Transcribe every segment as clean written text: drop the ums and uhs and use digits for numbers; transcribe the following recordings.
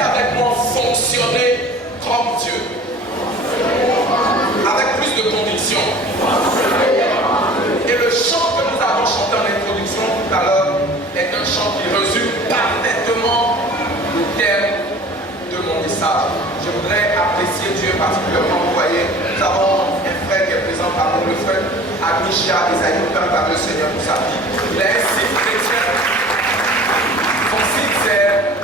Dis avec moi, fonctionner comme Dieu. Avec plus de conviction. Et le chant que nous avons chanté en introduction tout à l'heure est un chant qui résume parfaitement le thème de mon message. Je voudrais apprécier Dieu particulièrement. Vous voyez, nous avons un frère qui est présent parmi nous, le frère Amisha Esaïe, nous parle le Seigneur pour sa vie. Il est un site chrétien. Son site c'est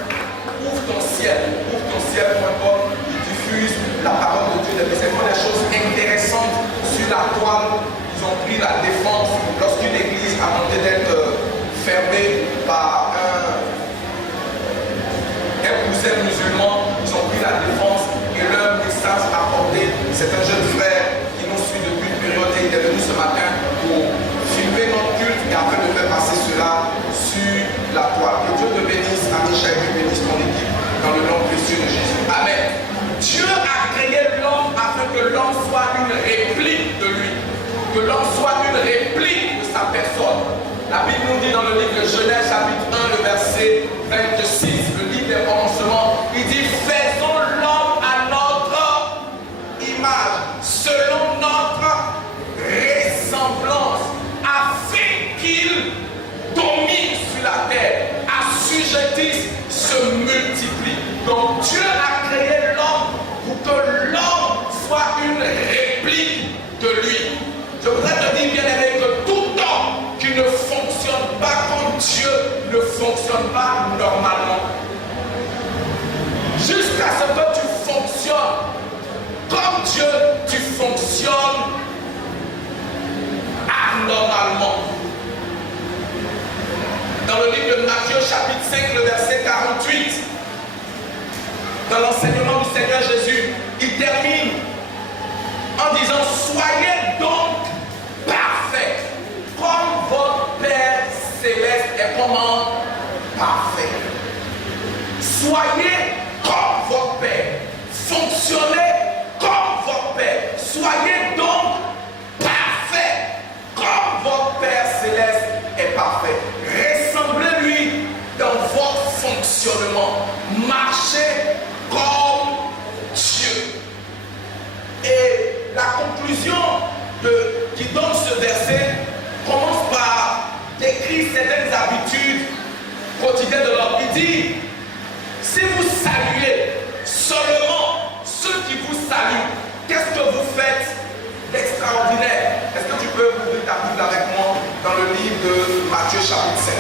ouvre ton ciel, point.com. Il diffuse la parole de Dieu, c'est vraiment des choses intéressantes sur la toile. Ils ont pris la défense lorsqu'une église a tenté d'être fermée par un cousin musulman. Ils ont pris la défense et leur message apporté. C'est un jeune frère qui nous suit depuis une période et il est venu ce matin pour filmer notre culte et après de faire passer cela sur la toile. Que Dieu te bénisse, Amisha, et que bénisse ton équipe dans le nom précieux de Jésus. Amen. Dieu a créé l'homme afin que l'homme soit une réplique de lui. Que l'homme soit une réplique de sa personne. La Bible nous dit dans le livre de Genèse chapitre 1, le verset 26, le livre des commencements, il dit faisons l'homme à notre image, selon notre ressemblance, afin qu'il domine sur la terre, assujettisse, se multiplie. Donc Dieu a créé l'homme pour que l'homme soit une réplique de lui. Je voudrais te dire, bien aimé, que tout homme qui ne fonctionne pas comme Dieu ne fonctionne pas normalement. Jusqu'à ce que tu fonctionnes comme Dieu, tu fonctionnes anormalement. Dans le livre de Matthieu, chapitre 5, le verset 48, dans l'enseignement du Seigneur Jésus, il termine en disant soyez donc parfait, comme votre Père céleste est comment parfait. Soyez comme votre Père, fonctionnez comme votre Père, soyez donc parfait, comme votre Père céleste est parfait. Ressemblez-lui dans votre fonctionnement, marchez comme Dieu. Et la conclusion qui donne ce verset commence par décrire certaines habitudes quotidiennes de l'homme. Il dit, si vous saluez seulement ceux qui vous saluent, qu'est-ce que vous faites d'extraordinaire? Est-ce que tu peux ouvrir ta Bible avec moi dans le livre de Matthieu chapitre 5?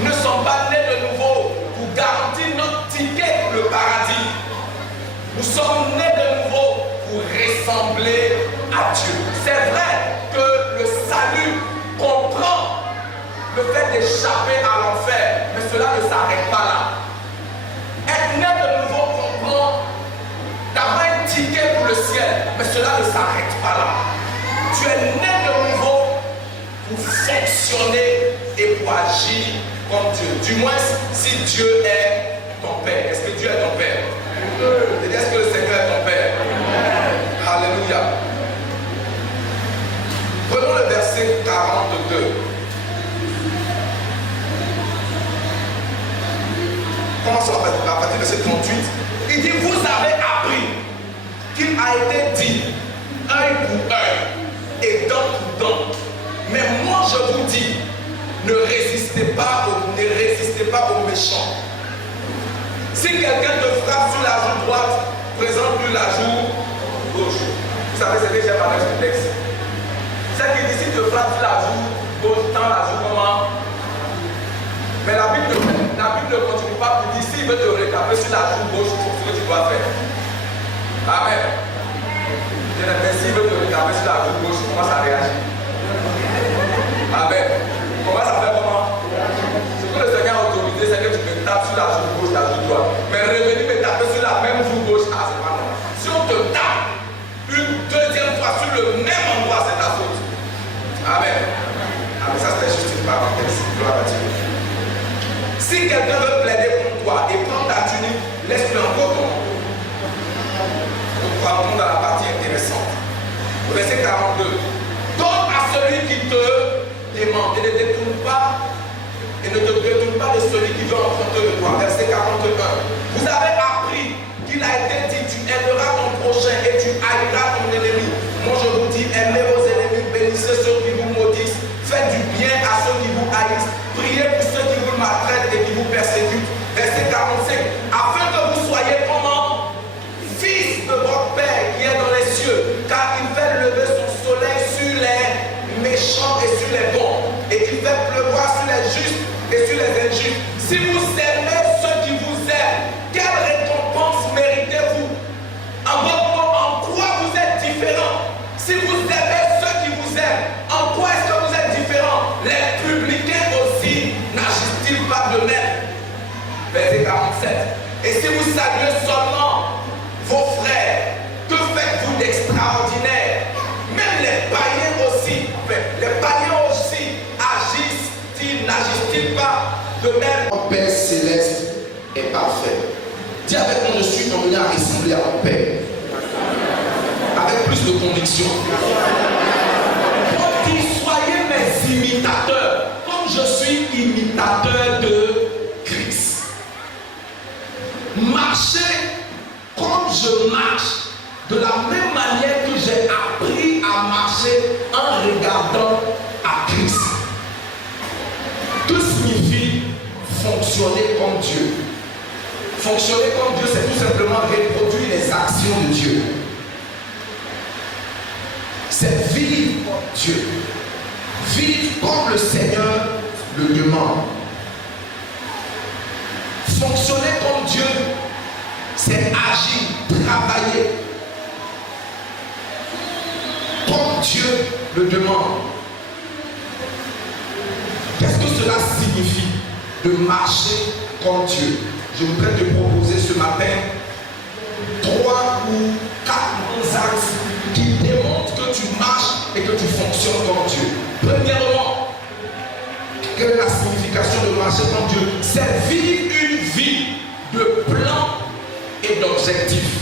Nous ne sommes pas nés de nouveau pour garantir notre ticket pour le paradis. Nous sommes nés de nouveau pour ressembler à Dieu. C'est vrai que le salut comprend le fait d'échapper à l'enfer, mais cela ne s'arrête pas là. Être né de nouveau comprend d'avoir un ticket pour le ciel, mais cela ne s'arrête pas là. Tu es né de nouveau pour fonctionner et pour agir comme Dieu. Du moins, si Dieu est ton Père. Est-ce que Dieu est ton Père? Et est-ce que le Seigneur est ton Père? Alléluia. Prenons le verset 42. Commençons à partir du verset 38. Il dit, vous avez appris qu'il a été dit œil pour œil et dent pour dent. Mais moi je vous dis, ne résistez pas aux méchants. Si quelqu'un te frappe sur la joue droite, présente-lui la joue gauche. Vous savez ce que j'aime avec ce texte? C'est qu'il dit, si te frappe sur la joue gauche, tends la joue comment? Mais la Bible ne continue pas pour dire, s'il veut te rétaper sur la joue gauche, c'est ce que tu dois faire. Amen. Mais s'il veut te rétaper sur la joue gauche, commence à réagir. Amen. Commence à faire comment? Ce que le Seigneur a autorisé, c'est que tu me tapes sur la joue gauche, la joue droite. Mais revenir me taper sur la même joue gauche, c'est pas non. Si on te tape une deuxième fois sur le même endroit, c'est ta faute. Amen. Amen. Ça, c'était juste une parenthèse. Gloire à Dieu. Si quelqu'un veut plaider pour toi et prendre ta tunique, laisse-lui encore ton manteau. Nous rentrons dans la partie intéressante. Verset 42. Donne à celui qui te demande et ne te détourne pas de celui qui veut emprunter de toi. 3, verset 41. Vous avez appris qu'il a été dit, tu aimeras ton prochain et tu haïras ton ennemi. Moi je vous dis, aimez vos ennemis, bénissez ceux qui vous maudissent, faites du bien à ceux qui vous haïssent, priez pour ceux qui vous maltraitent et qui vous persécutent. Verset 45, afin que vous soyez comment? Fils de votre Père qui est dans les cieux, car il fait lever son soleil sur les méchants et sur les bons, et il fait pleuvoir sur les justes et sur les injustes. Si vous aimez ceux qui vous aiment, quelle récompense méritez-vous? En quoi vous êtes différents? Si vous aimez ceux qui vous aiment, en quoi est-ce que vous êtes différents? Les publicains aussi n'agissent-ils pas de même? Verset 47. Et si vous saluez seulement vos frères, que faites-vous d'extraordinaire? Même les païens aussi, les païens aussi n'agissent-ils pas de même? Mon Père céleste est parfait. Dis avec moi, je suis emmené à ressembler à mon Père. Avec plus de conviction. Paul dit, soyez mes imitateurs, comme je suis imitateur de Christ. Marchez comme je marche, de la même manière que j'ai appris à marcher en regardant à Christ. Tout signifie fonctionner comme Dieu. Fonctionner comme Dieu, c'est tout simplement reproduire les actions de Dieu. C'est vivre comme Dieu. Vivre comme le Seigneur le demande. Fonctionner comme Dieu, c'est agir, travailler comme Dieu le demande. Qu'est-ce que cela signifie de marcher comme Dieu? Je voudrais te proposer ce matin 3 ou 4 grands axes qui démontrent que tu marches et que tu fonctionnes comme Dieu. Premièrement, quelle est la signification de marcher comme Dieu? C'est vivre une vie de plan et d'objectif.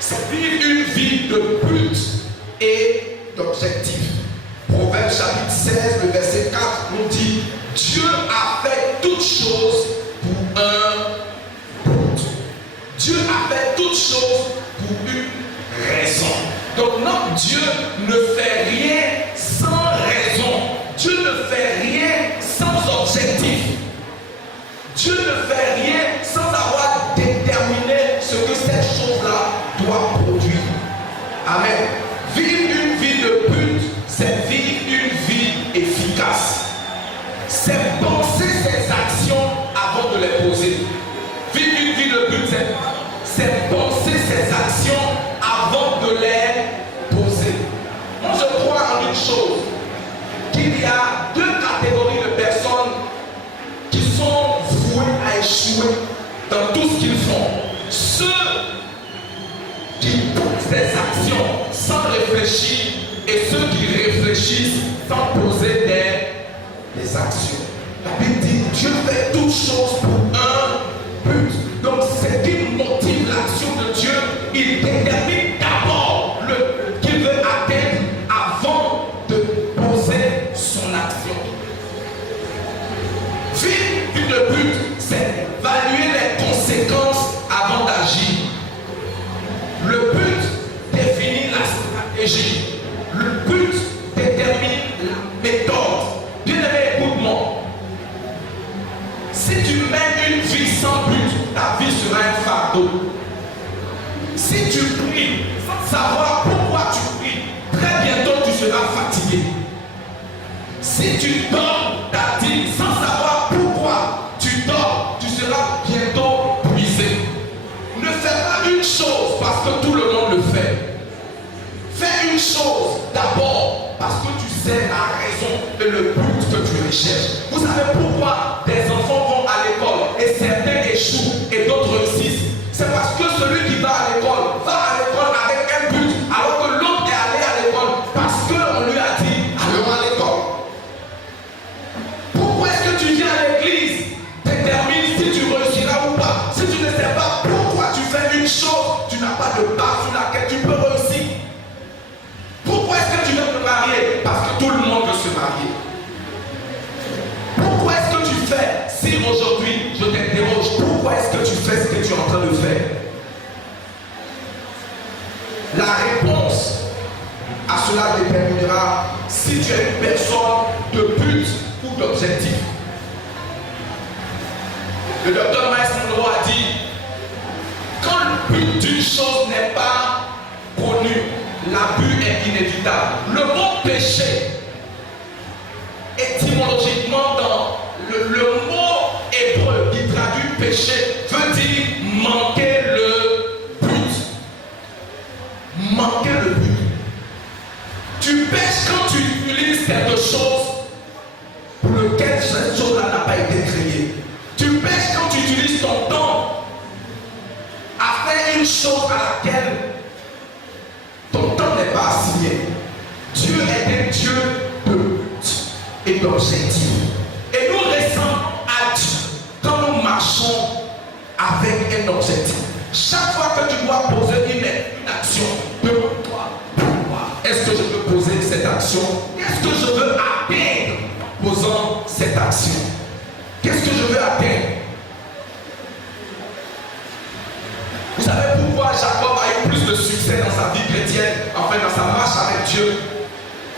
C'est vivre une vie de but et d'objectif. Proverbe chapitre 16, le verset 4 nous dit: Dieu a fait toutes choses pour un but. Dieu a fait toutes choses pour une raison. Donc notre Dieu ne fait rien sans raison. Dieu ne fait rien sans objectif. Dieu ne fait rien sans avoir déterminé ce que cette chose-là doit produire. Amen. Vivre une vie de but, c'est vivre une vie efficace. C'est penser ses actions avant de les poser. Vivre une vie de but, c'est penser ses actions avant de les poser. Moi, je crois en une chose, qu'il y a 2 catégories de personnes qui sont vouées à échouer dans tout ce qu'ils font. Ceux qui posent des actions sans réfléchir et ceux qui réfléchissent sans poser des actions. La Bible dit: Dieu fait toutes choses pour un but. Donc c'est qui motive l'action de Dieu. Il détermine d'abord le qu'il veut atteindre avant de poser son action. Vivre une but, c'est évaluer les conséquences avant d'agir. Le but définit la stratégie. Le but détermine la méthode. Bien aimé, écoute-moi. Si tu mènes une vie sans but, ta vie sera un fardeau. Si tu pries sans savoir pourquoi tu pries, très bientôt tu seras fatigué. Si tu donnes ta dîme sans savoir pourquoi tu dors, tu seras bientôt brisé. Ne fais pas une chose parce que tout le monde le fait. Fais une chose d'abord parce que tu sais la raison et le but que tu recherches. Vous savez pourquoi des enfants vont à l'école et certains échouent et d'autres réussissent? C'est parce que celui qui va à l'école avec un but, alors que l'autre est allé à l'école parce qu'on lui a dit allons à l'école. Pourquoi est-ce que tu viens à l'église? Détermine si tu réussiras ou pas. Si tu ne sais pas pourquoi tu fais une chose, tu n'as pas de base sur laquelle tu peux réussir. Pourquoi est-ce que tu veux te marier? Parce que tout le monde veut se marier. Pourquoi est-ce que tu fais? Si aujourd'hui je t'interroge, La réponse à cela déterminera si tu es une personne de but ou d'objectif. Le docteur Miles Monroe a dit, quand le but d'une chose n'est pas connu, l'abus est inévitable. Le mot péché, étymologiquement dans le mot hébreu qui traduit péché, veut dire manquer le but. Manquer le but. Tu pêches quand tu utilises quelque chose pour lequel cette chose-là n'a pas été créée. Tu pêches quand tu utilises ton temps à faire une chose à laquelle ton temps n'est pas assigné. Dieu est un Dieu de but et d'objectif. Et nous ressemblons à Dieu quand nous marchons avec un objectif. Chaque fois que tu dois poser une action, demande-toi pourquoi est-ce que je veux poser cette action? Qu'est-ce que je veux atteindre posant cette action? Qu'est-ce que je veux atteindre? Vous savez pourquoi Jacob a eu plus de succès dans sa vie chrétienne, enfin dans sa marche avec Dieu?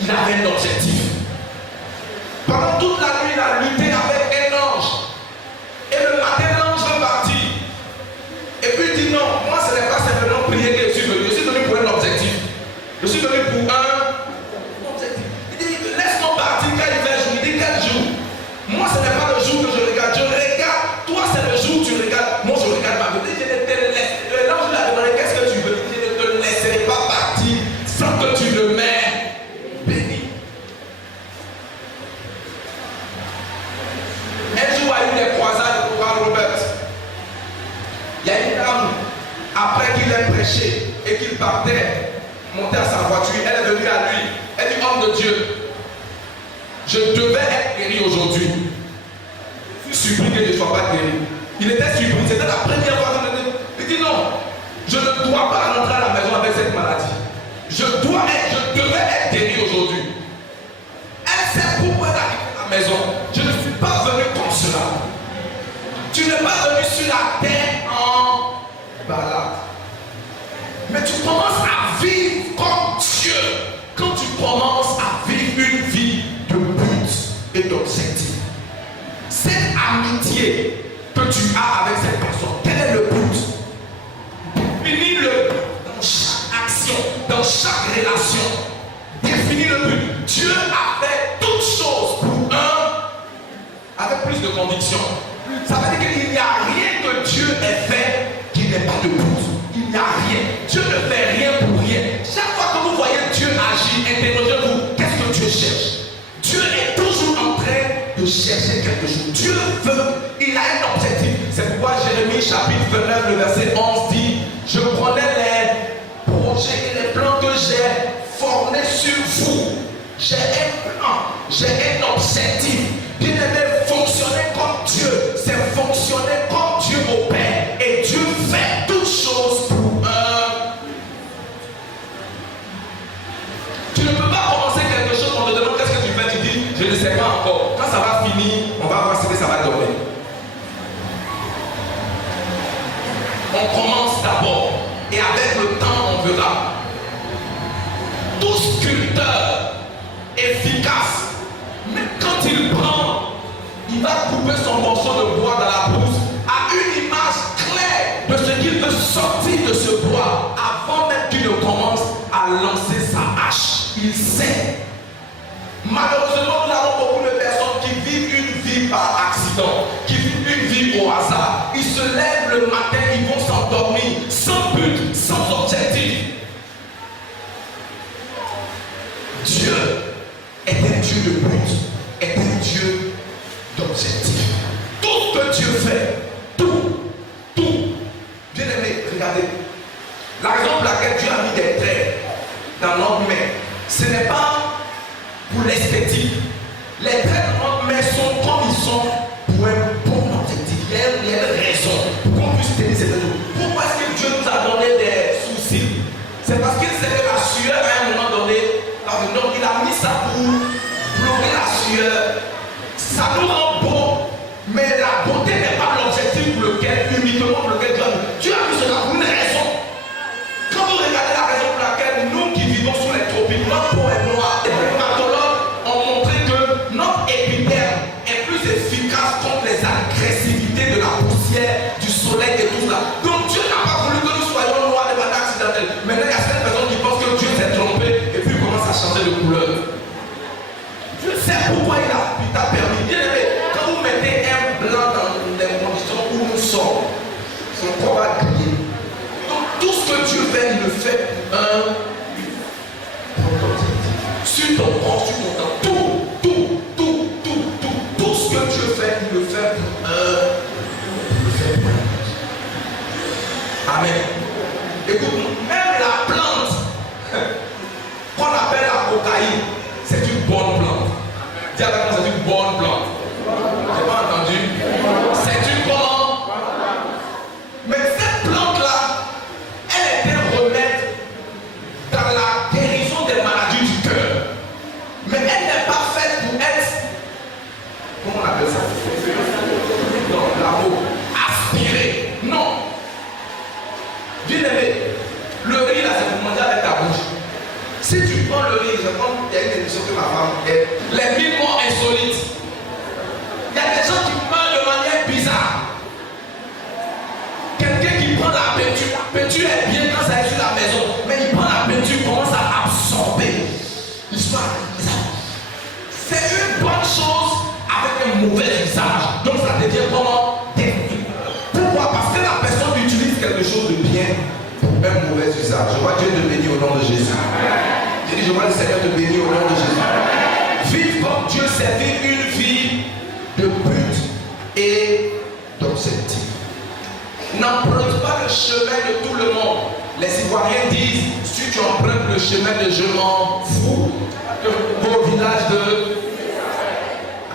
Il avait un objectif. Pendant toute la nuit, il a lutté avec un ange. Et le matin, l'ange veut partir. Et puis il dit non, moi ce n'est pas simplement prier que je suis venu. Je suis venu pour un objectif. Je suis venu pour un objectif. Il dit laisse-moi partir quand il fait jour. Il dit quel jour? Moi ce n'est pas le jour que je regarde. Je regarde. Toi c'est le jour où tu regardes. Moi je regarde ma vie. Je ne te laisse. L'ange lui a demandé qu'est-ce que tu veux? Il dit je ne te laisserai pas partir sans que tu ne m'aies béni. Un jour à une des croisades pour voir Robert. Il y a une dame, après qu'il ait prêché et qu'il partait, monter à sa voiture, elle est venue à lui. Elle dit, homme de Dieu, je devais être guéri aujourd'hui. Je suis surpris que je ne sois pas guéri. Il était surpris, c'était la première fois que je me il dit non, je ne dois pas rentrer à la maison avec cette maladie. Je devais être guéri aujourd'hui. Elle sait pourquoi elle a quitté la maison. Je ne suis pas venu comme cela. Tu n'es pas venu sur la terre en balade. Mais tu commences à vivre comme Dieu. Quand tu commences à vivre une vie de but et d'objectif. Cette amitié que tu as avec cette personne, quel est le but? Définis le but dans chaque action, dans chaque relation. Définis le but. Dieu a fait toutes choses pour un avec plus de conviction. Ça veut dire qu'il n'y a rien que Dieu ait fait qui n'est pas de but. Il n'y a rien. Dieu ne fait rien pour rien. Chaque fois que vous voyez Dieu agir, interrogez-vous, qu'est-ce que Dieu cherche? Dieu est toujours en train de chercher quelque chose. Dieu veut, il a un objectif. C'est pourquoi Jérémie chapitre 29, le verset 11 dit, je connais les projets et les plans que j'ai formés sur vous. J'ai un plan, j'ai un objectif. Bien aimé, fonctionner comme Dieu, c'est fonctionner comme Dieu opère. Et Dieu fait toutes choses pour un. Tu ne peux pas commencer quelque chose, on te demande qu'est-ce que tu fais, tu dis, je ne sais pas encore. Quand ça va finir, on va voir ce que ça va donner. On commence d'abord, et avec le temps, on verra. Tout sculpteur efficace, mais quand il prend, il va couper son morceau de bois dans la brousse à une image claire de ce qu'il veut sortir de ce bois avant même qu'il ne commence à lancer sa hache. Il sait. Malheureusement, nous avons beaucoup de personnes qui vivent une vie par accident, qui vivent une vie au hasard. Ils se lèvent le matin, ils vont s'endormir sans but, sans objectif. Dieu est un Dieu de but, est un Dieu d'objectif. Tout ce que Dieu fait, tout, bien aimé, regardez. La raison pour laquelle Dieu a mis des traits dans notre main, ce n'est pas pour l'esthétique. Les traits dans notre main sont comme ils sont pour un bon objectif. Il y a une raison pour qu'on puisse tenir ces deux. Pourquoi est-ce que Dieu nous a donné des sourcils? C'est parce qu'il sait que la sueur à un moment donné, donc il a mis ça pour bloquer la sueur. Ça nous rend beau, mais la beauté n'est pas l'objectif pour lequel, uniquement pour lequel Dieu a mis cela pour une raison. Quand vous regardez la raison pour laquelle Donc Dieu n'a pas voulu que nous soyons noirs de manière accidentelle. Maintenant, il y a certaines personnes qui pensent que Dieu s'est trompé et puis il commence à changer de couleur. Dieu sait pourquoi il t'a permis. Bien aimé, quand vous mettez un blanc dans les conditions où nous sommes, son corps va griller. Donc tout ce que Dieu fait, il le fait pour un sur ton corps, sur ton temps, tout ce que Dieu fait, il le fait pour Amen. Écoute, même la plante qu'on appelle la cocaïne, c'est une bonne plante. Dis avec moi, c'est une bonne plante. J'ai pas entendu. C'est une bonne. Mais cette plante-là, elle est un remède dans la guérison des maladies du cœur. Mais elle n'est pas faite pour être, comment on appelle ça? Non, l'amour. Aspirer. Non. Bien aimé, le riz là, c'est pour manger avec ta bouche. Si tu prends le riz, je prends, il y a une émission que ma femme est. Les 1000 morts insolites. Il y a des gens qui meurent de manière bizarre. Quelqu'un qui prend la peinture est bien quand ça est sur la maison, mais il prend la peinture, commence à absorber l'histoire. C'est une bonne chose avec un mauvais visage. Donc ça devient comment? Pourquoi? Parce que la personne utilise quelque chose de bien pour un mauvais usage. Je vois Dieu te bénir au nom de Jésus. J'ai dit, je vois le Seigneur te bénir au nom de Jésus. Vivre comme Dieu, servir une vie de but et d'objectif. N'emprunte pas le chemin de tout le monde. Les Ivoiriens disent, si tu empruntes le chemin de je m'en fous, au village de...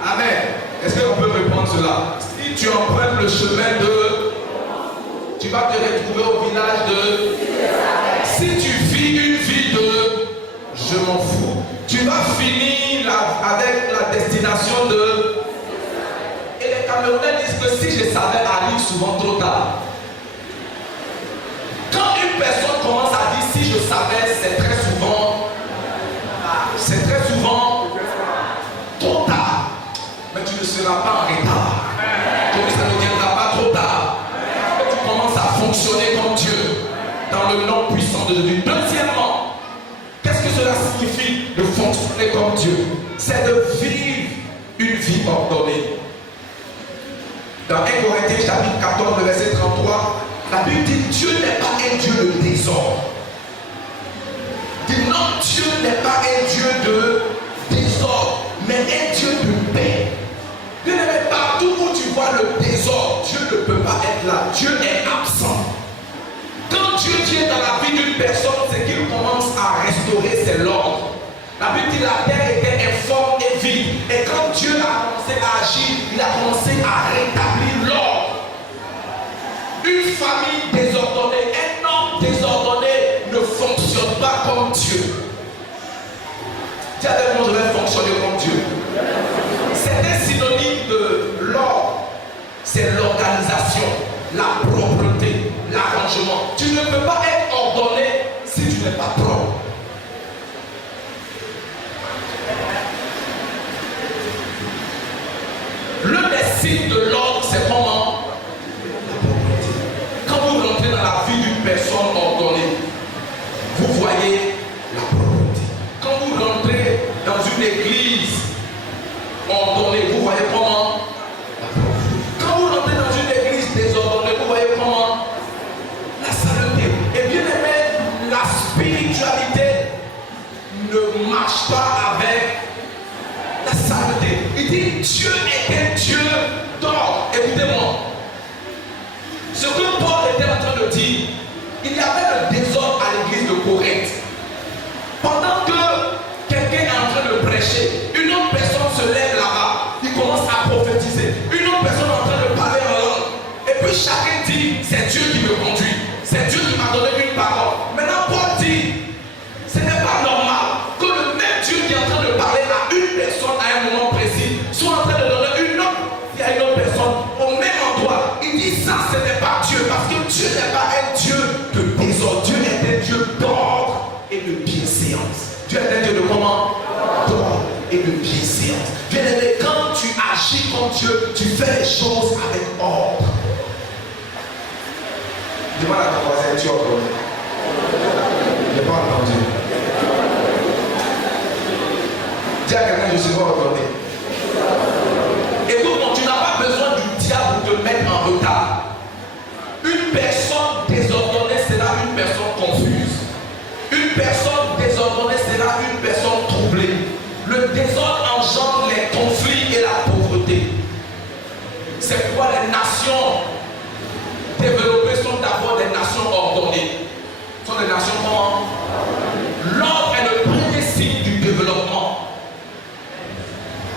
Amen. Est-ce qu'on peut répondre cela? Si tu empruntes le chemin de... Tu vas te retrouver au village de... Si tu vis une vie de... Je m'en fous, tu vas finir avec la destination de... Et les Camerounais disent que si je savais arrive souvent trop tard. Quand une personne commence à dire si je savais, c'est très souvent trop tard. Mais tu ne seras pas en retard. Donc ça ne viendra pas trop tard. Tu commences à fonctionner comme Dieu dans le nom puissant de Dieu. Deuxièmement, qu'est-ce que cela signifie de fonctionner comme Dieu? C'est de vivre une vie ordonnée. Dans 1 Corinthiens chapitre 14, verset 33, la Bible dit Dieu n'est pas un Dieu de désordre. Dit non, Dieu n'est pas un Dieu de désordre, mais un Dieu de paix. Bien aimé, partout où tu vois le désordre, Dieu ne peut pas être là. Dieu est absent. Quand Dieu vient dans la vie d'une personne, c'est qu'il commence à restaurer ses ordres. La Bible dit la terre était informe et vide. Et quand Dieu a commencé à agir, il a commencé à rétablir l'ordre. Une famille désordonnée, un homme désordonné ne fonctionne pas comme Dieu. Dis avec moi, je vais fonctionner comme Dieu. C'est un synonyme de l'ordre. C'est l'organisation, la propreté, l'arrangement. Tu ne peux pas être ordonné si tu n'es pas propre. L'un des signes de l'ordre, c'est comment? La propreté. Quand vous rentrez dans la vie d'une personne ordonnée, vous voyez la propreté. Quand vous rentrez dans une église ordonnée, vous voyez comment? La propreté. Quand vous rentrez dans une église désordonnée, vous voyez comment? La saleté. Et bien aimé, la spiritualité ne marche pas avec la saleté. Il dit Dieu est un Dieu d'ordre. Écoutez-moi. Ce que Paul était en train de dire, il y avait le désordre à l'église de Corinthe. Pendant que quelqu'un est en train de prêcher, une autre personne se lève là-bas, il commence à prophétiser. Une autre personne est en train de parler en langue. Et puis chacun dit, c'est Dieu qui me conduit. C'est Dieu qui m'a donné une parole. Maintenant Paul dit, ce n'est pas normal que le même Dieu qui est en train de parler à une personne à un moment précis soit en train de donner une autre à une autre personne au même endroit. Il dit ça, ce n'est pas Dieu, parce que Dieu n'est pas un Dieu de désordre. Dieu est un Dieu d'ordre et de bienséance. Dieu est un Dieu de comment? D'ordre et de bienséance. Bien aimé, quand tu agis comme Dieu, tu fais les choses avec ordre. Demande à ton voisin, tu as ordonné. Je n'ai pas entendu. Dis à quelqu'un, je suis pas ordonné. Écoute-moi, tu n'as pas besoin du diable pour te mettre en retard. Une personne désordonnée sera une personne confuse. Une personne désordonnée sera une personne troublée. Le désordre engendre les conflits et la pauvreté. C'est pourquoi les nations développées sont d'abord des nations ordonnées. Ce sont des nations comment? L'ordre est le premier signe du développement.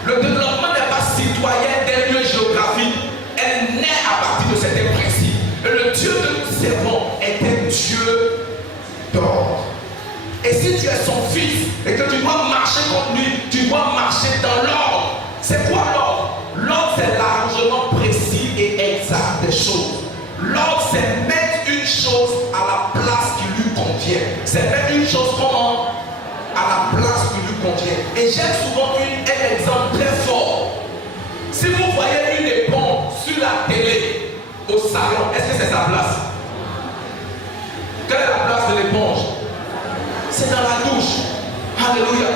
Le développement n'est pas citoyen d'un lieu géographique. Elle naît à partir de certains principes. Et le Dieu que nous servons est un Dieu d'ordre. Et si tu es son fils et que tu dois marcher contre lui, tu dois marcher dans l'ordre. C'est quoi l'ordre? L'ordre, c'est l'arrangement précis et exact des choses. L'ordre, c'est mettre une chose à la place qui lui convient. C'est mettre une chose comment? À la place qui lui convient. Et j'aime souvent un exemple très fort. Si vous voyez une éponge sur la télé au salon, est-ce que c'est sa place? Quelle est la place de l'éponge? C'est dans la douche. Alléluia.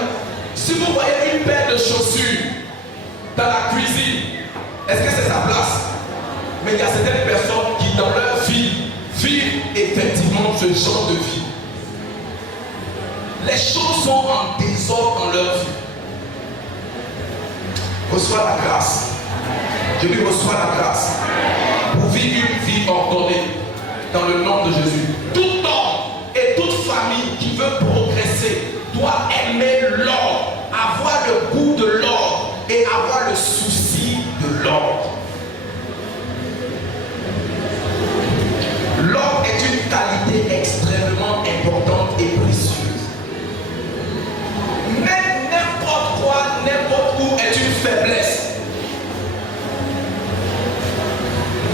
Si vous voyez une paire de chaussures dans la cuisine, est-ce que c'est sa place? Mais il y a certaines personnes qui dans leur vie vivent effectivement ce genre de vie. Les choses sont en désordre dans leur vie. Reçois la grâce. Je lui reçois la grâce pour vivre une vie ordonnée dans le nom de Jésus. Tout homme et toute famille qui veut progresser doit aimer l'ordre, avoir le goût de l'ordre et avoir le souci de l'ordre. L'ordre est une qualité extrêmement importante et précieuse. Même n'importe quoi, n'importe où est une faiblesse.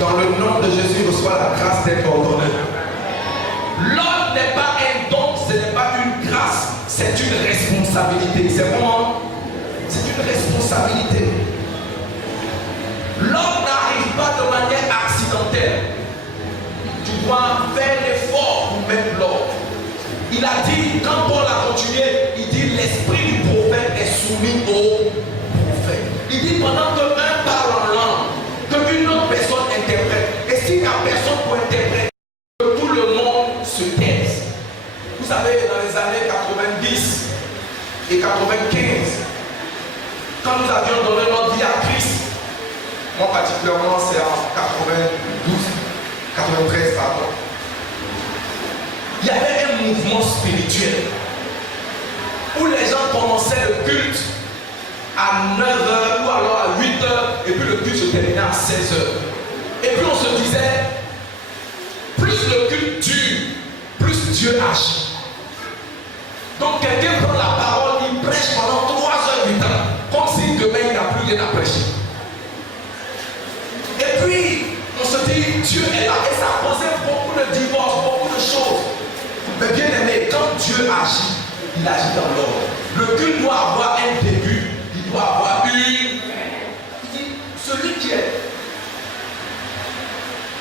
Dans le nom de Jésus, reçois la grâce d'être ordonné. L'ordre n'est pas un don, ce n'est pas une grâce, c'est une responsabilité. C'est comment? C'est une responsabilité. L'ordre n'arrive pas de manière accidentelle. Tu dois faire l'effort pour mettre l'ordre. Il a dit, quand Paul a continué, il dit l'esprit du prophète est soumis au prophète. Il dit pendant que un parle en langue, qu'une autre personne interprète. Et s'il n'y a personne pour interpréter, que tout le monde se taise. Vous savez, dans les années 90 et 95, quand nous avions donné notre vie à Christ, moi particulièrement c'est en 93 pardon. Il y avait un mouvement spirituel où les gens commençaient le culte à 9h ou alors à 8h et puis le culte se terminait à 16h. Et puis on se disait, plus le culte dure, plus Dieu agit. Donc quelqu'un prend la parole, il prêche pendant 3 heures du temps, comme si demain il n'a plus rien à prêcher. Et puis on se dit, Dieu est là et ça causait beaucoup de divorces, beaucoup de choses. Mais bien aimé, quand Dieu agit, il agit dans l'ordre. Le culte doit avoir un début, il doit avoir une. Il dit, celui qui est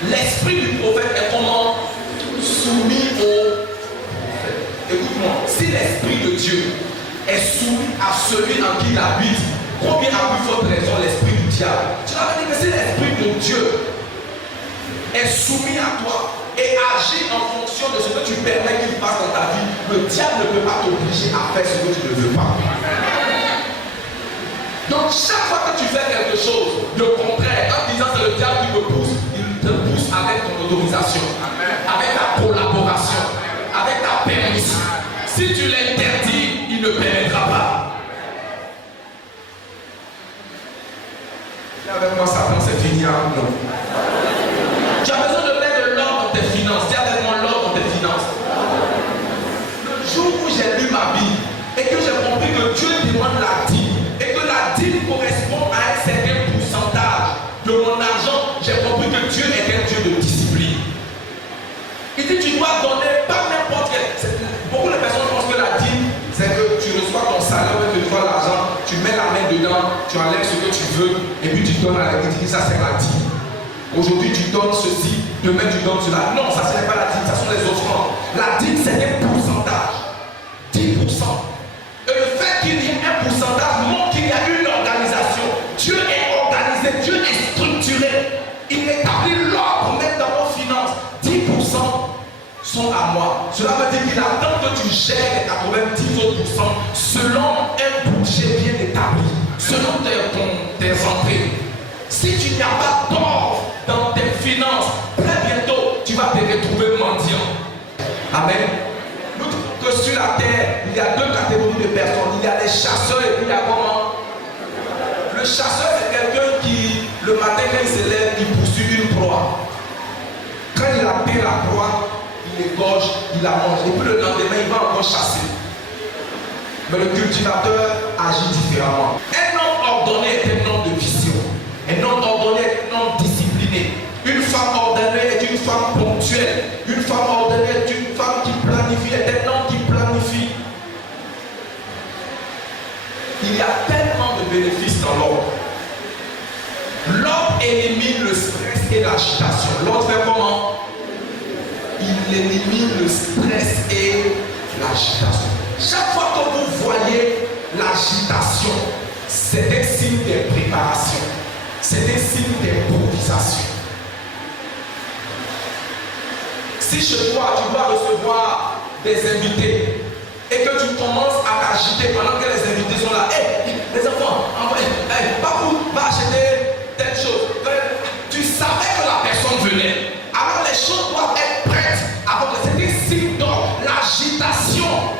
l'esprit du prophète est comment? Soumis au prophète. Écoute-moi, si l'esprit de Dieu est soumis à celui en qui il habite, combien a plus forte raison l'esprit du diable? Tu l'as dit que si l'esprit de Dieu est soumis à toi et agit en fonction de ce que tu permets qu'il passe dans ta vie, le diable ne peut pas t'obliger à faire ce que tu ne veux pas. Donc chaque fois que tu fais quelque chose de contraire, en disant c'est le diable qui te pousse, il te pousse avec ton autorisation, avec ta collaboration, avec ta permission. Si tu l'interdis, il ne permettra pas. Viens avec moi, Satan, c'est fini avec nous. Tu as besoin de mettre de l'ordre dans tes finances. Dis avec moi l'ordre dans tes finances. Le jour où j'ai lu ma Bible et que j'ai compris que Dieu demande la dîme et que la dîme correspond à un certain pourcentage de mon argent, j'ai compris que Dieu est un Dieu de discipline. Il dit tu dois donner pas n'importe quel. Beaucoup de personnes pensent que la dîme, c'est que tu reçois ton salaire, tu reçois l'argent, tu mets la main dedans, tu enlèves ce que tu veux et puis tu donnes à l'église. Ça c'est la dîme. Aujourd'hui tu donnes ceci, demain tu donnes cela. Non, ça ce n'est pas la sont les offrandes. La dîme, c'est un pourcentage. 10%. Et le fait qu'il y ait un pourcentage montre qu'il y a une organisation. Dieu est organisé, Dieu est structuré. Il établit l'ordre même dans vos finances. 10% sont à moi. Cela veut dire qu'il attend que tu gères les 90 autres pourcents selon un budget bien établi, selon tes entrées. Si tu n'as pas d'ordre dans tes finances, très bientôt, tu vas te retrouver mendiant. Amen. Que sur la terre, il y a deux catégories de personnes. Il y a les chasseurs et puis il y a comment? Le chasseur, c'est quelqu'un qui, le matin, quand il se lève, il poursuit une proie. Quand il atteint la proie, il égorge, il la mange. Et puis le lendemain, il va encore chasser. Mais le cultivateur agit différemment. Un homme ordonné est un homme de vision. Un homme ordonné est un homme discipliné. Une femme ordonnée est une femme ponctuelle. Une femme ordonnée est une femme qui planifie, est un homme qui planifie. Il y a tellement de bénéfices dans l'ordre. L'ordre élimine le stress et l'agitation. L'ordre fait comment? Il élimine le stress et l'agitation. Chaque fois que vous voyez l'agitation, c'est un signe de préparation. C'est un signe d'improvisation. Si chez toi, tu dois recevoir des invités et que tu commences à t'agiter pendant que les invités sont là, hey, les enfants, hey, Papou, va acheter telle chose. Tu savais que la personne venait. Alors les choses doivent être prêtes. Avant que c'est un signe d'ordre. L'agitation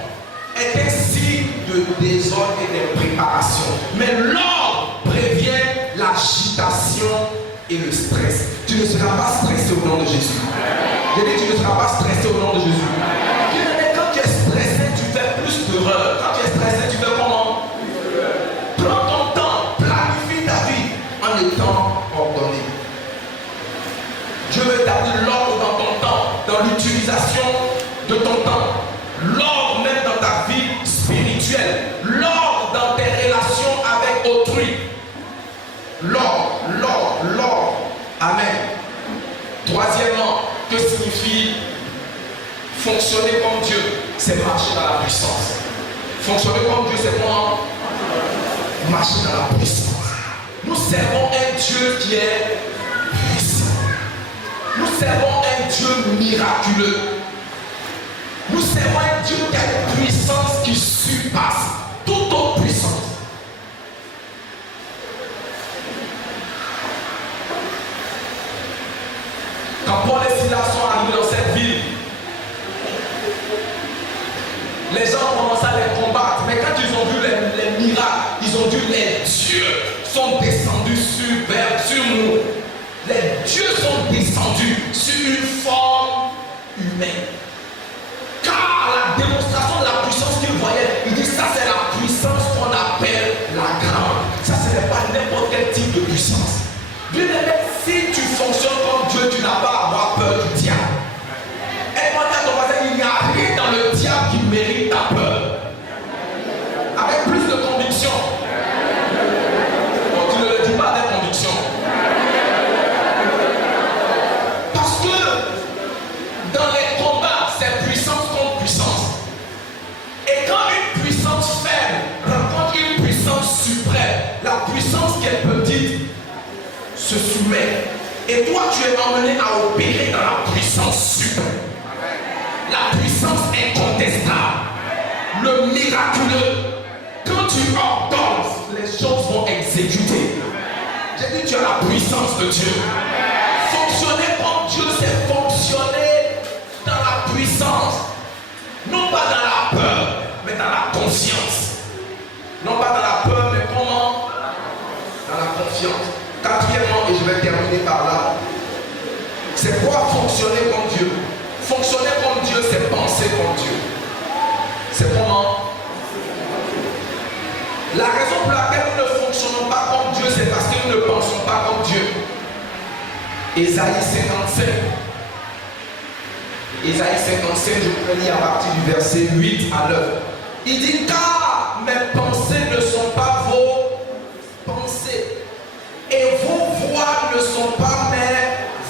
est un signe de désordre et de préparation. Mais l'ordre prévient l'agitation et le stress. Tu ne seras pas stressé au nom de Jésus. J'ai dit, tu ne seras pas stressé au nom de Jésus. Quand tu es stressé, tu fais plus d'erreurs. Quand tu es stressé, tu fais comment? Prends ton temps, planifie ta vie en étant ordonné. Dieu veut établir l'ordre dans ton temps, dans l'utilisation de ton temps. L'ordre même dans ta vie spirituelle. L'ordre dans tes relations avec autrui. L'ordre, l'ordre, l'ordre. Amen. Troisièmement, que signifie fonctionner comme Dieu? C'est marcher dans la puissance. Fonctionner comme Dieu, c'est quoi? Marcher dans la puissance. Nous servons un Dieu qui est puissant. Nous servons un Dieu miraculeux. Nous servons un Dieu qui a une puissance qui surpasse toute autre puissance. Quand Paul et Silas sont arrivés dans cette ville, les gens ont commencé à les combattre. Mais quand ils ont vu les miracles, ils ont vu les dieux sont descendus sur nous. Les dieux sont descendus sur une forme humaine. Car la démonstration de la puissance qu'ils voyaient, ils disent ça c'est la puissance qu'on appelle la grande. Ça ce n'est pas n'importe quel type de puissance. Bien aimé, si tu fonctionnes comme Dieu, tu n'as pas à avoir peur du diable. Et moi, à ton voisin, il n'y a rien dans le diable qui mérite ta peur. Avec plus de conviction. Donc tu ne le dis pas avec conviction. Parce que dans les combats, c'est puissance contre puissance. Et quand une puissance faible rencontre une puissance suprême, la puissance qui est petite se soumet. Et toi, tu es emmené à opérer dans la puissance suprême. La puissance incontestable. Le miraculeux. Quand tu ordonnes, les choses vont exécuter. J'ai dit, tu as la puissance de Dieu. Fonctionner comme Dieu, c'est fonctionner dans la puissance. Non pas dans la peur, mais dans la conscience. Non pas dans la peur, mais comment? Dans la confiance. Quatrièmement, et je vais terminer par là, c'est quoi fonctionner comme Dieu? Fonctionner comme Dieu, c'est penser comme Dieu. C'est comment? La raison pour laquelle nous ne fonctionnons pas comme Dieu, c'est parce que nous ne pensons pas comme Dieu. Ésaïe 55. Ésaïe 55, je peux lire à partir du verset 8 à 9. Il dit, car mes pensées ne sont pas vos pensées. Et vos voix ne sont pas mes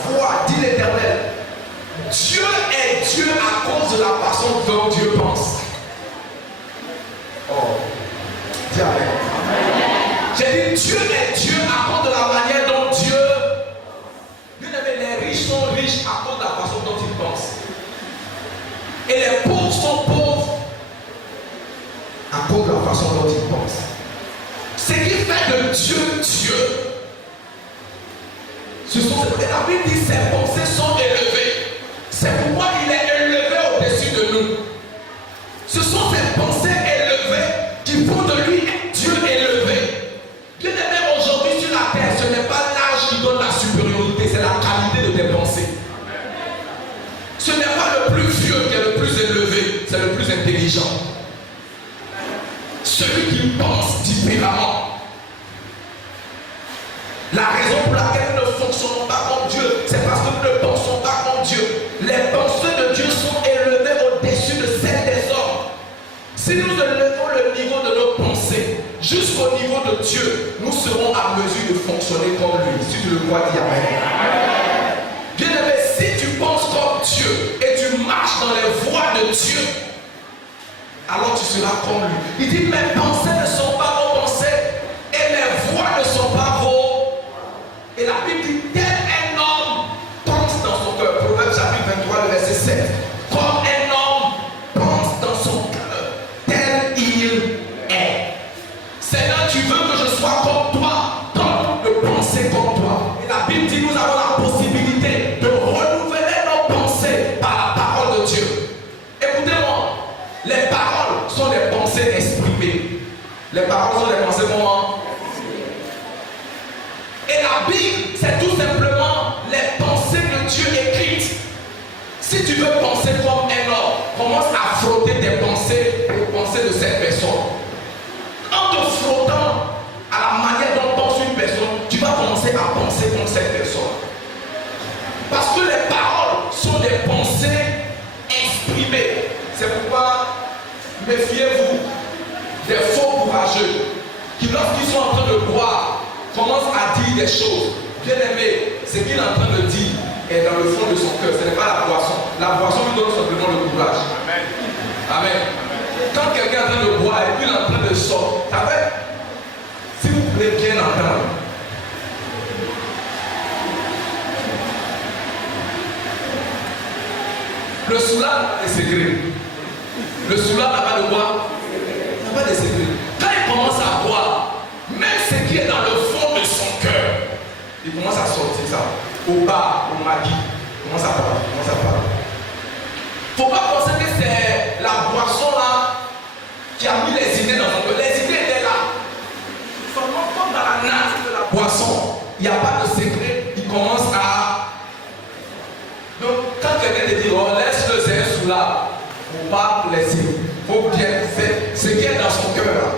voix, dit l'Éternel. Dieu est est Dieu à cause de la façon dont Dieu pense. Oh, dis amen. J'ai dit Dieu est Dieu à cause de la manière dont Dieu. Bien aimé, les riches sont riches à cause de la façon dont ils pensent. Et les pauvres sont pauvres à cause de la façon dont ils pensent. Ce qui fait de Dieu Dieu, ce sont la Bible dit ses pensées sont élevées. C'est pourquoi il est élevé au-dessus de nous. Ce sont ces pensées élevées qui font de lui Dieu élevé. Bien aimé, aujourd'hui sur la terre, ce n'est pas l'âge qui donne la supériorité, c'est la qualité de tes pensées. Ce n'est pas le plus vieux qui est le plus élevé, c'est le plus intelligent. Celui qui pense différemment. La raison pour laquelle nous ne fonctionnons pas comme Dieu, c'est parce que nous ne pensons pas comme Dieu. Les pensées de Dieu sont élevées au-dessus de celles des hommes. Si nous élevons le niveau de nos pensées jusqu'au niveau de Dieu, nous serons à mesure de fonctionner comme lui. Si tu le crois, dis amen. Bien aimé, si tu penses comme Dieu et tu marches dans les voies de Dieu, alors tu seras comme lui. Il dit, mes pensées ne sont pas vos pensées et mes voies ne sont pas vos. Et la Bible dit, tel un homme pense dans son cœur. Proverbe chapitre 23, le verset 7. Comme un homme pense dans son cœur, tel il est. Seigneur, tu veux que je sois comme toi, donne de penser comme toi. Et la Bible dit, nous avons la possibilité de renouveler nos pensées par la parole de Dieu. Écoutez-moi, les paroles sont des pensées exprimées. Les paroles sont des pensées comment? Et la Bible, c'est tout simplement les pensées de Dieu écrites. Si tu veux penser comme un homme, commence à frotter tes pensées aux pensées de cette personne. En te frottant à la manière dont pense une personne, tu vas commencer à penser comme cette personne. Parce que les paroles sont des pensées exprimées. C'est pourquoi méfiez-vous des faux courageux qui, lorsqu'ils sont en train de boire, commence à dire des choses. Bien aimé, ce qu'il est en train de dire est dans le fond de son cœur. Ce n'est pas la boisson. La boisson lui donne simplement le courage. Amen. Amen. Quand quelqu'un est en train de boire et puis il est en train de sortir, ça fait, si vous voulez bien entendre, le soulard n'a pas de secret. Le soulard n'a pas de quoi? Il n'a pas de secret. Quand il commence à boire, même ce qui est dans le fond de son cœur, il commence à sortir ça. Au bar, au Maggi, il commence à parler. Il ne faut pas penser que c'est la boisson là qui a mis les idées dans son cœur. Les idées étaient là. Seulement comme dans la nature de la boisson, il n'y a pas de secret. Il commence à. Donc quand quelqu'un te dit, oh laisse-le, c'est un soulard, il ne faut pas laisser. Il faut bien faire ce qui est dans son cœur là.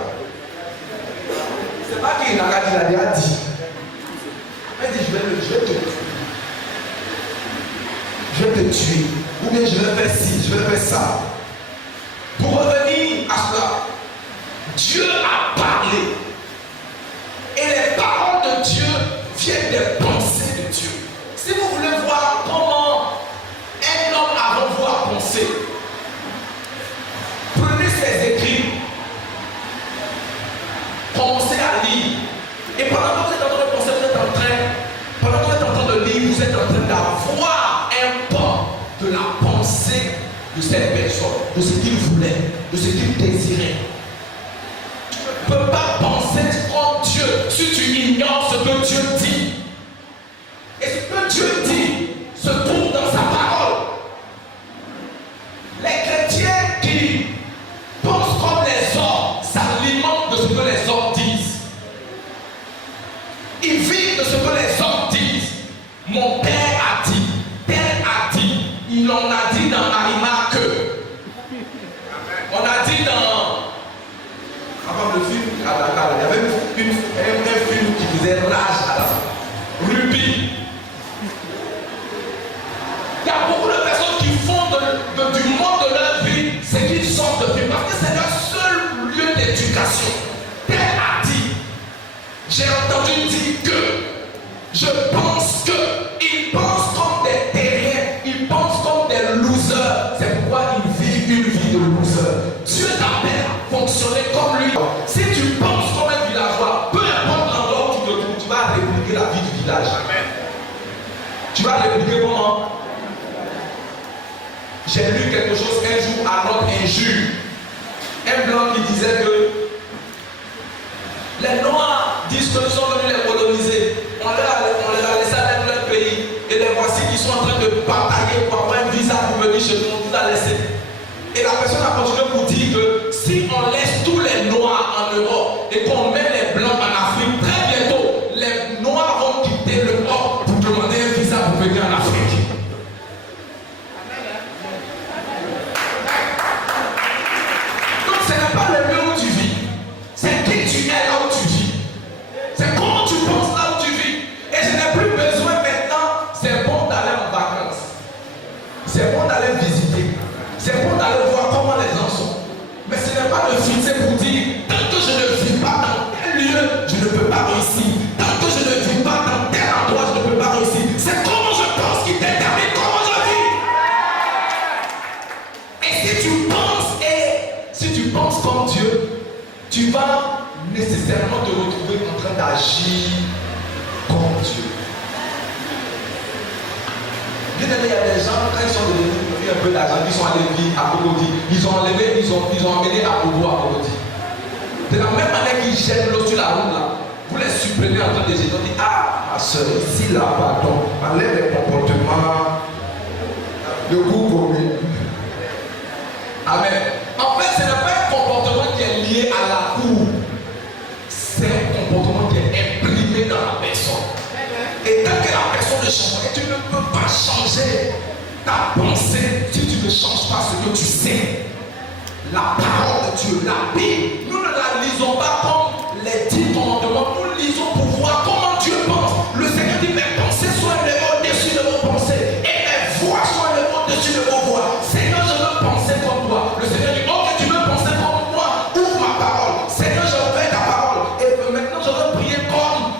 C'est pas qu'il n'a pas dit, il a déjà dit. Il dit, je vais te tuer. Je vais te tuer. Ou bien je vais faire ci, je vais faire ça. Pour revenir à cela, Dieu a parlé. Et les paroles de Dieu viennent des pensées de Dieu. Si vous voulez voir comment un homme avant vous a pensé, prenez ses écrits, commencez à lire. Et pendant que vous êtes en train de penser, pendant que vous êtes en train de lire, vous êtes en train d'avoir un pan de la pensée de cette personne, de ce qu'il voulait, de ce qu'il désirait. Tu ne peux pas penser comme Dieu si tu ignores ce que Dieu dit. Et ce que Dieu dit se trouve dans sa parole. Les chrétiens qui pensent comme les hommes s'alimentent de ce que les hommes disent. Ils vivent de ce que les hommes disent. Mon père a dit, tel a dit, il en a dit dans Marima que. On a dit dans. Avant le film à Dakar, il y avait un film qui faisait rage à la fin. Ruby. Il y a beaucoup de personnes qui font du monde de leur vie ce qu'ils sortent de film parce que c'est leur seul lieu d'éducation. Tel a dit. J'ai entendu dire que. Je pense que. Ils pensent comme des terriens. Ils pensent comme des losers. J'ai lu quelque chose un jour à notre injure. Un blanc qui disait que les Noirs disent que nous sommes venus les coloniser. On les a laissés aller dans leur pays. Et les voici qui sont en train de batailler pour avoir un visa pour venir chez nous. On vous a laissé. Et la personne a continué pour dire que si on laisse tous les Noirs en Europe et qu'on met les Blancs en Afrique, très bientôt, les Noirs vont quitter l'Europe pour demander un visa pour venir en Afrique. Donc ce n'est pas le lieu où tu vis, c'est qui tu es là où tu vis. C'est comment tu penses là où tu vis. Et je n'ai plus besoin maintenant, c'est bon d'aller en vacances. C'est bon d'aller visiter. C'est bon d'aller voir comment les gens sont. Mais ce n'est pas de fixer pour dire, tant que je ne vis pas dans tel lieu, je ne peux pas réussir. Tant que je ne vis pas dans tel endroit, je ne peux pas réussir. C'est comment je pense qui détermine comment je vis. Et si tu penses comme Dieu, tu vas nécessairement te retrouver en train d'agir comme Dieu. Bien aimé, il y a des gens, quand ils sont devenus un peu d'argent, ils sont allés vivre à Cocody. Ils ont emmené à Bobo à Cocody. De la même manière qu'ils jettent l'eau sur la route là, vous les supprimez en train de jeter. On dit, ah, ma soeur, ici là, pardon, enlève les comportements de goût commun. Amen. En fait, ce n'est pas un comportement qui est lié à la cour. C'est un comportement qui est imprimé dans la personne. Et tant que la personne ne change pas, tu ne peux pas changer ta pensée si tu ne changes pas ce que tu sais. La parole de Dieu, la Bible, nous ne la lisons pas comme les 10 commandements, nous lisons pour voir comment Dieu pense. Le Seigneur dit, mes pensées soient élevées au-dessus de vos pensées et mes voix soient élevées au-dessus de vos voix. Seigneur, je veux penser comme toi. Le Seigneur dit, ok, tu veux penser comme moi, ouvre ma parole. Seigneur, je veux ta parole. Et maintenant, je veux prier comme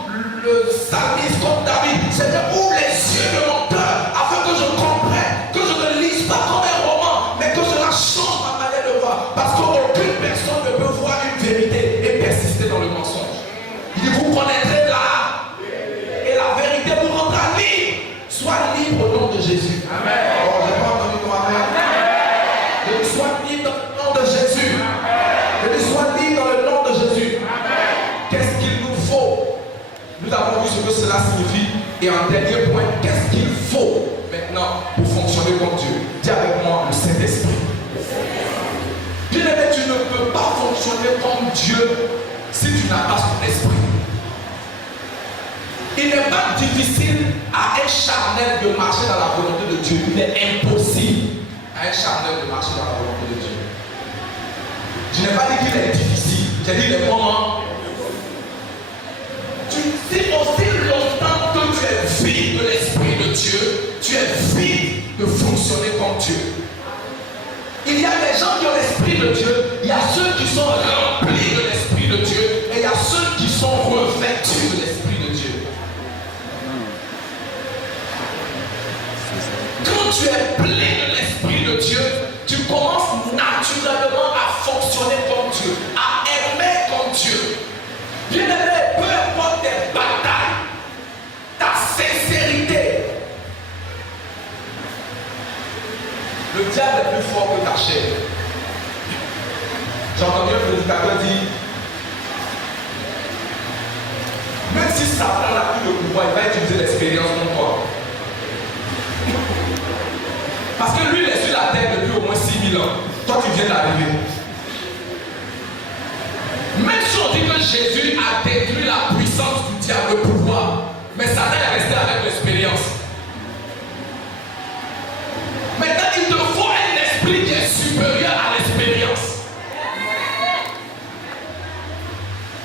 le psalmiste, comme David. Seigneur, ouvre les yeux de mon cœur afin que je comprenne, que je ne lise pas comme un roman, mais que je la change ma manière de voir. Parce qu'aucune personne ne peut voir une vérité et persister dans le mensonge. Il dit, vous connaîtrez là. Et la vérité vous rendra libre. Sois libre au nom de Jésus. Amen. Oh, j'ai pas entendu ton amen. Je dis, sois libre dans le nom de Jésus. Je dis, sois libre dans le nom de Jésus. Qu'est-ce qu'il nous faut? Nous avons vu ce que cela signifie. Et en dernier point, qu'est-ce qu'il faut maintenant pour fonctionner comme Dieu? Dis avec moi, le Saint-Esprit. Bien aimé, tu ne peux pas fonctionner comme Dieu si tu n'as pas son esprit. Il n'est pas difficile à un charnel de marcher dans la volonté de Dieu. Il est impossible à un charnel de marcher dans la volonté de Dieu. Je n'ai pas dit qu'il est difficile. J'ai dit les moments. Si aussi longtemps que tu es vide de l'Esprit de Dieu, tu es vide de fonctionner comme Dieu. Il y a des gens qui ont l'Esprit de Dieu, il y a ceux qui sont remplis de l'Esprit de Dieu, et il y a ceux qui sont revêtus de l'Esprit de Dieu. Quand tu es plein de l'Esprit de Dieu, tu commences naturellement à fonctionner comme Dieu, à aimer comme Dieu. Bien aimé, peu importe tes batailles, ta sincérité, le diable est plus fort que ta chair. J'ai entendu un prédicateur dire, même si Satan n'a plus de pouvoir, il va utiliser l'expérience contre toi. Parce que lui, il est sur la terre depuis au moins 6000 ans. Toi, tu viens d'arriver. Même si on dit que Jésus a détruit la puissance du diable, le pouvoir, mais Satan est resté avec l'expérience. Maintenant, il te faut un esprit qui est supérieur à l'expérience.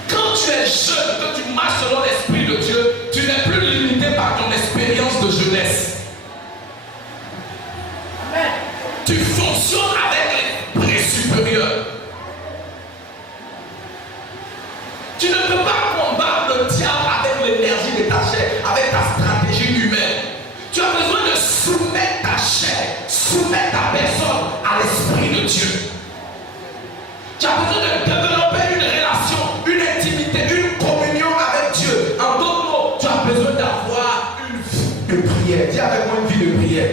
Quand tu es jeune, que tu marches selon l'Esprit de Dieu, tu n'es plus limité par ton expérience de jeunesse. Tu fonctionnes avec l'esprit supérieur. Tu ne peux pas combattre le diable avec l'énergie de ta chair, avec ta stratégie humaine. Tu as besoin de soumettre ta chair, soumettre ta personne à l'Esprit de Dieu. Tu as besoin de développer une relation, une intimité, une communion avec Dieu. En d'autres mots, tu as besoin d'avoir une vie de prière. Dis avec moi une vie de prière.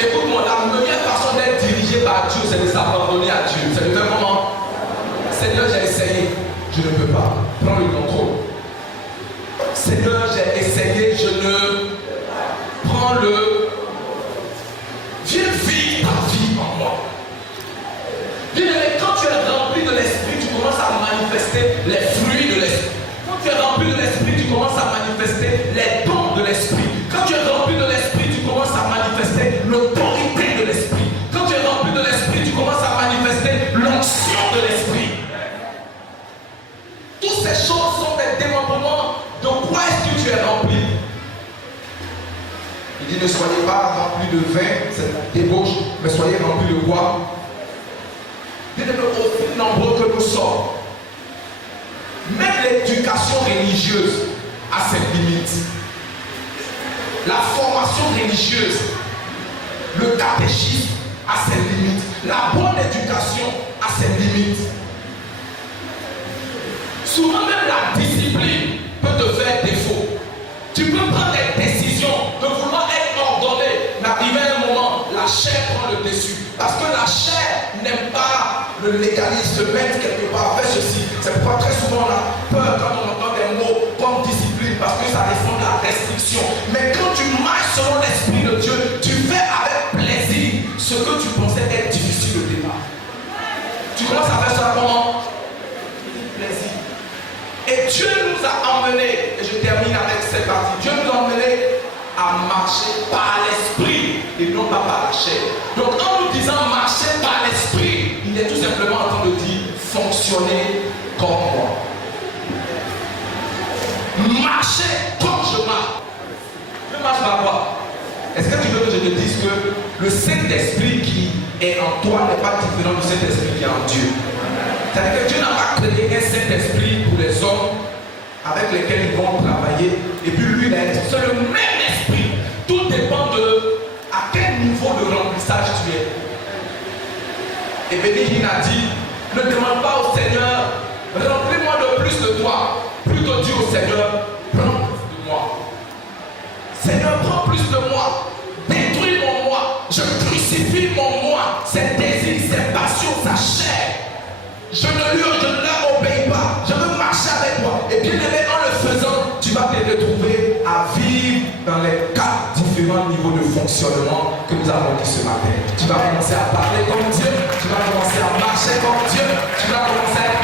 Écoute-moi, la meilleure façon d'être dirigé par Dieu, c'est de s'abandonner à Dieu. C'est de faire comment? Seigneur, j'ai essayé, je ne peux pas. Prends le contrôle. Seigneur, j'ai essayé, je ne prends le. Viens vivre ta vie en moi. Bien-aimé, quand tu es rempli de l'esprit, tu commences à manifester les fruits de l'esprit. Quand tu es rempli de l'esprit, tu commences à manifester les dons de l'esprit. Quand tu es rempli de l'esprit, tu commences à manifester l'autorité de l'esprit. Quand tu es rempli de l'esprit, tu commences à manifester l'onction de l'esprit. Toutes ces choses sont des démembrements de quoi est-ce que tu es rempli. Il dit ne soyez pas remplis de vin, c'est la débauche, mais soyez remplis de quoi? Bien-aimé, aussi nombreux que nous sommes, même l'éducation religieuse a ses limites. La formation religieuse, le catéchisme a ses limites. La bonne éducation a ses limites. Souvent même la discipline peut te faire défaut. Tu peux prendre des décisions de vouloir être ordonné, mais arrivé à un moment, la chair prend le dessus. Parce que la chair n'aime pas le légalisme, se mettre quelque part, faire ceci. C'est pourquoi très souvent on a peur quand on entend des mots comme discipline, parce que ça répond à la restriction. Mais quand tu marches selon l'Esprit de Dieu, tu fais avec plaisir ce que tu pensais être difficile au départ. Tu commences à faire ça comment? Plaisir. Et Dieu nous a emmenés, et je termine avec cette partie, Dieu nous a emmenés à marcher par l'esprit et non pas par la chair. Donc en nous disant marcher par l'esprit, il est tout simplement en train de dire fonctionner comme moi. Marcher comme je marche. Je marche par quoi? Est-ce que tu veux que je te dise que le Saint-Esprit qui est en toi n'est pas différent du Saint-Esprit qui est en Dieu? C'est-à-dire que Dieu n'a pas créé un Saint-Esprit pour les hommes avec lesquels ils vont travailler. Et puis lui, c'est le même esprit. Tout dépend de à quel niveau de remplissage tu es. Et Béni a dit, ne demande pas au Seigneur, remplis-moi de plus de toi. Plutôt dis au Seigneur, prends plus de moi. Seigneur, prends plus de moi. Détruis mon moi. Je crucifie mon moi. Ses désirs, ses passions, sa chair. Je ne leur obéis pas. Je veux marcher avec toi. Et bien aimé, en le faisant, tu vas te retrouver à vivre dans les 4 différents niveaux de fonctionnement que nous avons dit ce matin. Tu vas commencer à parler comme Dieu. Tu vas commencer à marcher comme Dieu. Tu vas commencer à être